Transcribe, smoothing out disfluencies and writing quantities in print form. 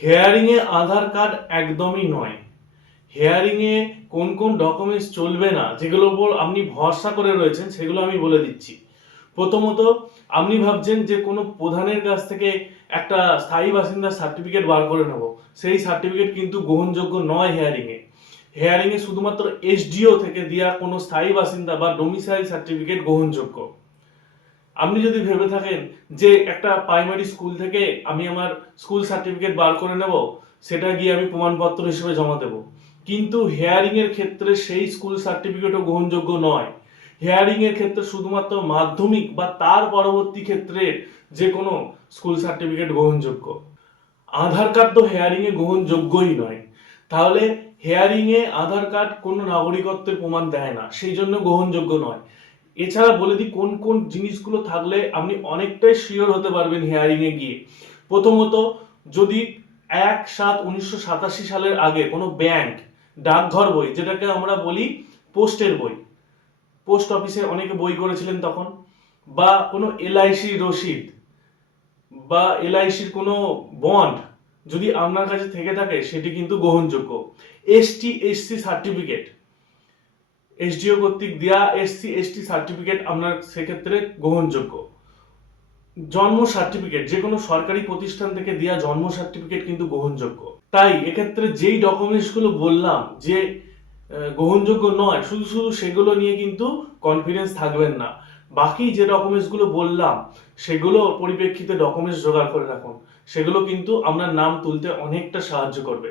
হেয়ারিংয়ে আধার card একদমই নয়। হেয়ারিংয়ে কোন কোন ডকুমেন্টস চলবে না, যেগুলোর উপর আপনি ভরসা করে রয়েছেন সেগুলো আমি বলে দিচ্ছি। প্রথমত, আপনি ভাবছেন যে কোনো প্রধানের কাছ থেকে একটা স্থায়ী বাসিন্দার সার্টিফিকেট বার করে নেব, সেই সার্টিফিকেট কিন্তু গ্রহণযোগ্য নয় হেয়ারিংয়ে। হেয়ারিংয়ে শুধুমাত্র এসডিও থেকে দেওয়া কোনো স্থায়ী বাসিন্দা বা ডোমিসাইল সার্টিফিকেট গ্রহণযোগ্য। আপনি যদি ভেবে থাকেন যে একটা প্রাইমারি স্কুল থেকে আমি আমার স্কুল সার্টিফিকেট বার করে নেব, সেটা গিয়ে আমি প্রমাণপত্র হিসেবে জমা দেব, কিন্তু হেয়ারিং এর ক্ষেত্রে সেই স্কুল সার্টিফিকেটও গ্রহণযোগ্য নয়। হেয়ারিং এর ক্ষেত্রে শুধুমাত্র মাধ্যমিক বা তার পরবর্তী ক্ষেত্রে যে কোনো স্কুল সার্টিফিকেট গ্রহণযোগ্য। আধার কার্ড তো হেয়ারিং এ গ্রহণযোগ্যই নয়। তাহলে হেয়ারিং এ আধার কার্ড কোনো নাগরিকত্বের প্রমাণ দেয় না, সেই জন্য গ্রহণযোগ্য নয়। এছাড়া বলে দিই কোন কোন জিনিসগুলো থাকলে আপনি অনেকটাই শিওর হতে পারবেন হেয়ারিং এ গিয়ে। প্রথমত, যদি 1/7/1987 সালের আগে কোনো ব্যাংক, ডাকঘর বই যেটাকে আমরা বলি পোস্টের বই, পোস্ট অফিসে অনেকে বই করেছিলেন তখন, বা কোনো এলআইসি রসিদ বা এলআইসির কোনো বন্ড যদি আপনার কাছে থেকে থাকে, সেটি কিন্তু গ্রহণযোগ্য। এসটি/এসসি সার্টিফিকেট, এসডিও কর্তৃক দেয়া এসসি/এসটি সার্টিফিকেট আপনার সেক্ষেত্রে গ্রহণযোগ্য। জন্ম সার্টিফিকেট, যে কোনো সরকারি প্রতিষ্ঠান থেকে দেওয়া জন্ম সার্টিফিকেট কিন্তু গ্রহণযোগ্য। তাই এক্ষেত্রে যেই ডকুমেন্টসগুলো বললাম যে গ্রহণযোগ্য নয়, শুধু শুধু সেগুলো নিয়ে কিন্তু কনফিডেন্স থাকবেন না। বাকি যে ডকুমেন্টসগুলো বললাম সেগুলো পরিপ্রেক্ষিতে ডকুমেন্টস জোগাড় করে রাখুন, সেগুলো কিন্তু আপনার নাম তুলতে অনেকটা সাহায্য করবে।